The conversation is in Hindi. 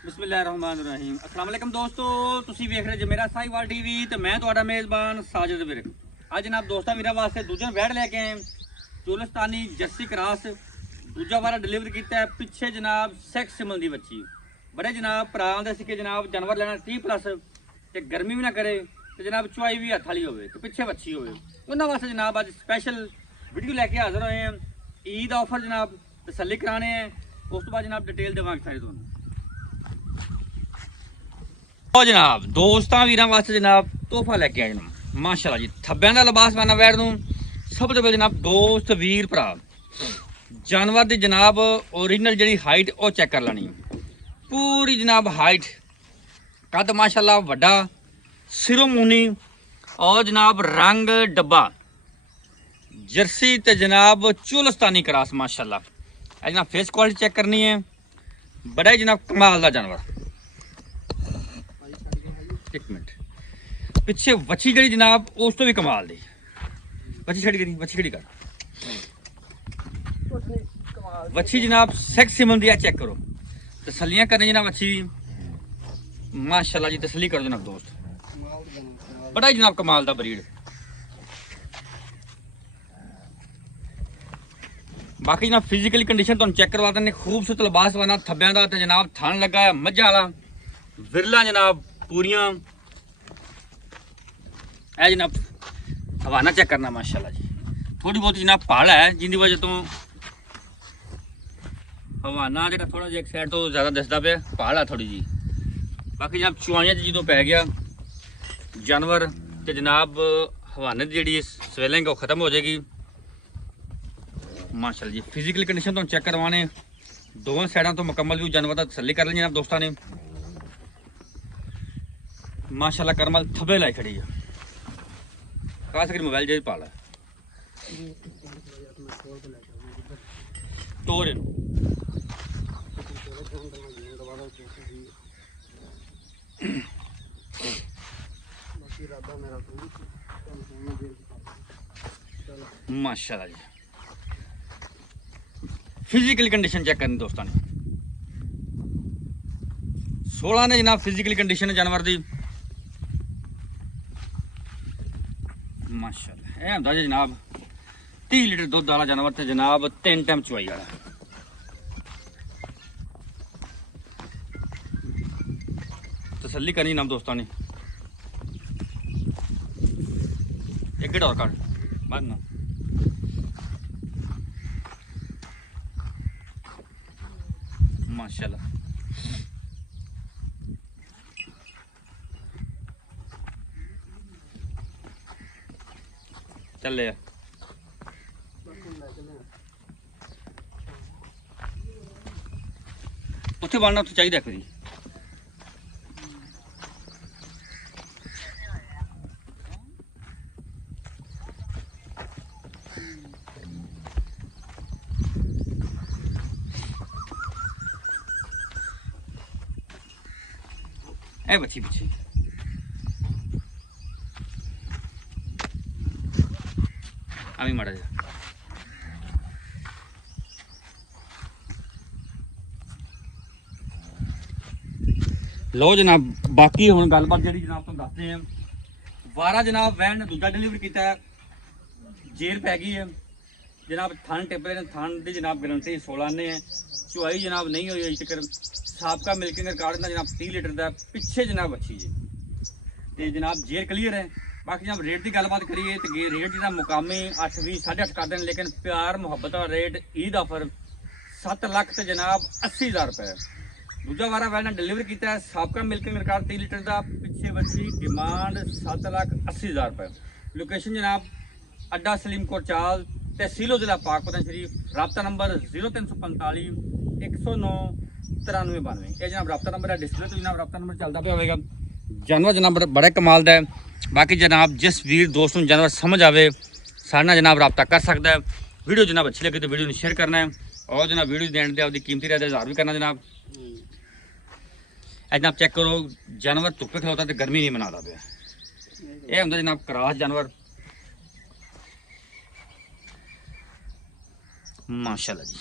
बिस्मिल्लाहिर्रहमानिर्रहीम। अस्सलाम वालेकुम दोस्तों, ਤੁਸੀਂ ਵੇਖ ਰਹੇ ਜਮੇਰਾ ਸਾਈਵਾਲ ਟੀਵੀ ਤੇ ਮੈਂ ਤੁਹਾਡਾ ਮੇਜ਼ਬਾਨ ਸਾਜਿਦ ਵੀਰ। ਅੱਜ ਜਨਾਬ ਦੋਸਤਾਂ ਵੀਰਾਂ ਵਾਸਤੇ ਦੂਜਾ ਵੈੜ ਲੈ ਕੇ ਆਏ ਚੋਲਸਤਾਨੀ ਜੱਸੀ ਕਰਾਸ। ਦੂਜਾ ਵਾਰਾ ਡਿਲੀਵਰ ਕੀਤਾ ਹੈ। ਪਿੱਛੇ ਜਨਾਬ ਸੈਕਸ ਸਿਮਲ ਦੀ ਬੱਚੀ। ਬੜੇ ਜਨਾਬ ਭਰਾ ਦੇ ਸੀ ਕਿ ਜਨਾਬ ਜਾਨਵਰ ਲੈਣਾ 30+ ਤੇ ਗਰਮੀ ਵੀ ਨਾ ਕਰੇ ਤੇ ਜਨਾਬ ਚੁਆਈ ਵੀ ਹੱਥ ਵਾਲੀ ਹੋਵੇ ਤੇ ਪਿੱਛੇ ਬੱਚੀ ਹੋਵੇ। ਉਹਨਾਂ ਵਾਸਤੇ ਜਨਾਬ ਅੱਜ ਸਪੈਸ਼ਲ ਵੀਡੀਓ ਲੈ ਕੇ ਹਾਜ਼ਰ ਹੋਏ ਹਾਂ। ईद ऑफर जनाब तसल्ली कराने हैं, उस तो बाद जनाब डिटेल देवांगे सारी तुहानू। जनाब दोस्तां वीरां वास्ते जनाब तोहफा लेके आए माशाल्लाह जी। थब्बियां दा लिबास पाना वैड़ नूं सब तो पहले जनाब दोस्त वीर भरा जानवर दी जनाब ओरिजिनल जिहड़ी हाइट वो चेक कर लैनी। पूरी जनाब हाइट कद माशाल्लाह वड्डा सिरों मुनी और जनाब रंग डब्बा जर्सी ते जनाब चोलस्तानी क्रास माशाल्लाह। जनाब फेस क्वालिटी चेक करनी है, बड़ा ही जनाब कमाल का जानवर। एक मिनट पिछे वच्छी जी जनाब उस तो भी कमाल दी वच्छी छड़ी करी वच्छी छड़ी कर वच्छी जनाब सेक्स सिमल दी चेक करो। तसलियां करनी जनाब अच्छी माशाल्लाह जी। तसली करो जनाब दोस्त, बड़ा ही जनाब कमाल का ब्रीड। बाकी जनाब फिजिकली कंडीशन तुम चेक करवा दें। खूबसूरत लिबास वाला थब्बियां दा ते जनाब थन लगा है मझां वाला विरला जनाब पूरियां। है जनाब हवाना चेक करना माशाल्लाह जी। थोड़ी बहुत जनाब पहाड़ है जिंदी वजह तो हवाना जो थोड़ा जिहा एक साइड तो ज़्यादा दसदा पे पहाड़ है थोड़ी जी। बाकी जनाब चुआइयां जो पै गया जानवर तो जनाब हवाने की जी स्वेलिंग वो खत्म हो जाएगी माशाल्लाह जी। फिजिकल कंडीशन तो चेक करवाने दोनों साइडों तो मुकम्मल व्यू जानवर का तसल्ली कर लेनी जनाब दोस्तों ने माशाल्लाह। करमल थब्बे लाई खड़ी है खास कर मोबाइल जे पाला तोड़ माशाल्लाह जी। फिजिकल कंडीशन चेक करनी दोस्तों ने 16 ने जनाब फिजिकल कंडीशन जानवर दी माशाल्लाह। यह होंदा जी जनाब 30 लीटर दुध वाला जानवर ते जनाब 3 टाइम चुआई वाला। तसल्ली करनी जनाब दोस्तों ने। एक गेट और काट बाद ना माशाल्लाह। चल उत्थे बनना उत्थे चाहिए देखो जी। ए बच्ची बच्ची आमी माड़ा जा लो जनाब। बाकी हुण गलबात जी जनाब तुहानूं दसदे हैं। वारा जनाब वैन ने दूजा डिलीवर किया जेर पै गई है जनाब। थन टिपे ने थन की जनाब गारंटी 16 ने है। चुआई जनाब नहीं हुई अजे तक। साबका मिल्किंग रिकॉर्ड जनाब 30 लीटर का पिछे जनाब अच्छी जी तो जनाब जेर क्लीयर है। बाकी जनाब रेट की गलबात करिए तो रेट जनाब मुकामी 8-20 8.5 कर दें, लेकिन प्यार मुहब्बत का रेट ईद ऑफर 7 लाख तो जनाब 80,000 रुपये। दूजा वारा वैन डिलीवर किया साबका मिल्किंग रिकॉर्ड 30 लीटर का पिछे बच्ची डिमांड 7,80,000 रुपये। लोकेशन जनाब अड्डा सलीम कोट चाल तहसीलो जिला पाकपतन शरीफ। रबता नंबर 0345 109 9392। ये जनाब रबता नंबर है डिस्प्ले तो जनाब रबता नंबर चलता पे होगा। जानवर जनाब बड़े कमाल का है। बाकी जनाब जिस वीर दोस्त को जानवर समझ आए साढ़े जनाब रबता कर सकता है। वीडियो जनाब अच्छी लगी तो वीडियो में शेयर करना है और जनाब वीडियो देने से आपकी कीमती रहता इजहार भी करना जनाब। जनाब चेक करो जानवर धुप्पे खलोता तो गर्मी नहीं मनाता पे। यह होंगे जनाब क्रास जानवर माशाल्लाह जी।